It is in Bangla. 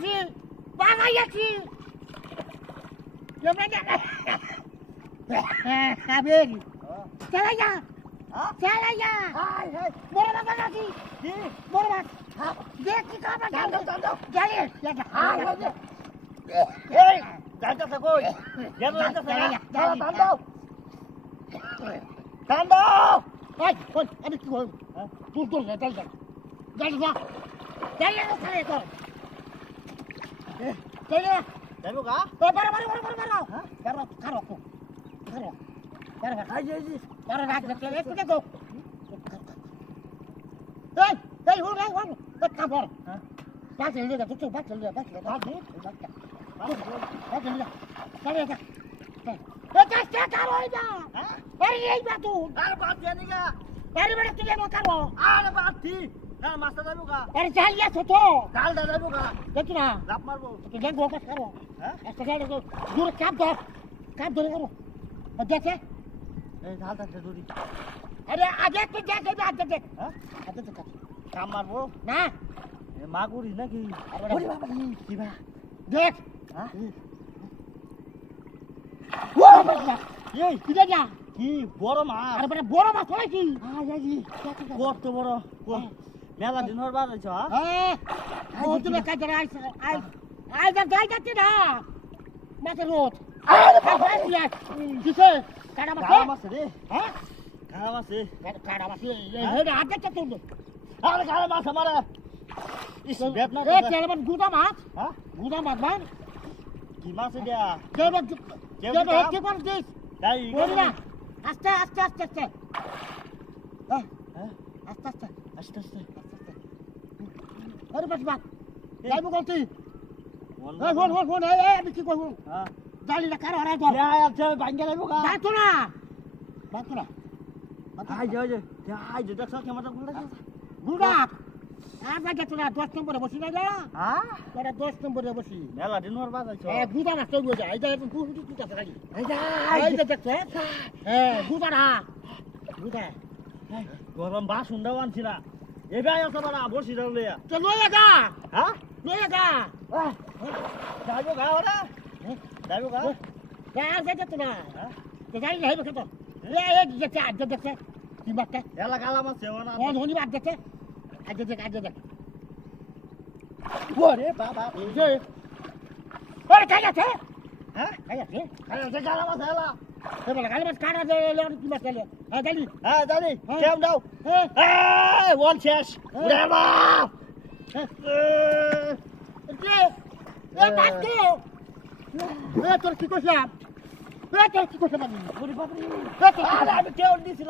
বাগাইয়াছি বাগাইয়াছি খাবেন চলে যা চলে যা বড় মাছ বাগাইছি বড় মাছ দেখ কি খাবার যাই এই যাইতাছে কই কেন যাইতাছে টান দাও টান দাও ওই ওই আমি কি করব তুই তোর যাই যা যাই যা যাই যা খাবে তো যাই যা যাইবো গা বারো খারো খাই যাই বারো রাত দেখতে একটু দেখো এই হুন কাপড় বাস চলে যা তুই বাস চলে যা বাস চলে যা চলে যা এটা কে কারো যা আরে এই বাতু আর বাদ দিয়া নিগা আরে বড় তুই কেন কারো আর বাদ দি না মাছটা যাইবো গা আরে চালিয়া ছোট ডাল দা যাইবো গা দেখি না লাভ মারবো তুই দেখো কাজ করো হ্যাঁ একটা সাইডে দূর কাপ ধরে করো দেখে এই ঢাল টানতে দড়ি আরে আগে তুই দেখে আগে দেখ হ্যাঁ আগে দেখ কাম মারবো না এ মাগুরি নাকি ওরে বাবা কি বা দেখ হ্যাঁ এই কি দেখা কি বড় মাছ আরে বড় মাছ হইছি কত বড় মেলা দিন হর বার হইছ হ্যাঁ ও তুমি কাজ করে আই যাই যাচ্ছে না মাছের রোদ আরে কিসে কাটা মাছ কালা মাছ রে হ্যাঁ কালা মাছ কাটা মাছ এই হাত দেখতে তুমি আরে কালা মাছ আমারে ইস বেট না এ তেলবান গুদা মাছ হ্যাঁ গুদা মাছ মান কি মাছ দিয়া তেলবান তেলবান কি করে দিস তাই ওরে না আস্তে হ্যাঁ হ্যাঁ আস্তে আস্তে আস্তে আরে বাস বাস যাইবো গলতি বল এই হন এই আমি কি করব হ্যাঁ জালিটা কার হারাই তো ইয়া আচ্ছা ভাঙ্গা যাইবো গা বাতো না আই যে দেখছ কেমন গুলা গুদা আর বাজে তোরা 10 নম্বরে বসি না যা হ্যাঁ তোরা 10 নম্বরে বসি মেলা দিন হর বার হইছ এ গুদা না তো বুঝা এই যে তুই কাছে লাগি এই যা এই যে দেখছ গুদা না গুদা গরম বা সুন্দর আনছি না এবাই আছে বাড়া বসি লইয়া তো লইয়া যা হ্যাঁ লইয়া যা যাইবো গা ওরা যাইবো গা যা যাইতে তো না হ্যাঁ তো যাই নাই বসে তো এই যে আজ দেখছে কি বাচ্চা এলা কালা মাছ সেও না ধনী বাদ দেখছে আজ দেখ ওরে বাবা যে ওরে খাই আছে হ্যাঁ খাই আছে আরে কালা মাছ এলা এবারে কালে মাছ কাটা দে লর কি মাছ চলে হ্যাঁ জানি হ্যাঁ জানি কেম দাও হ্যাঁ এই ওয়ান শেষ ওরে বাবা এ বাস্কো তোর কি কইছিস আমি ওরে বাবা আরে আমি কেউ দিছিলাম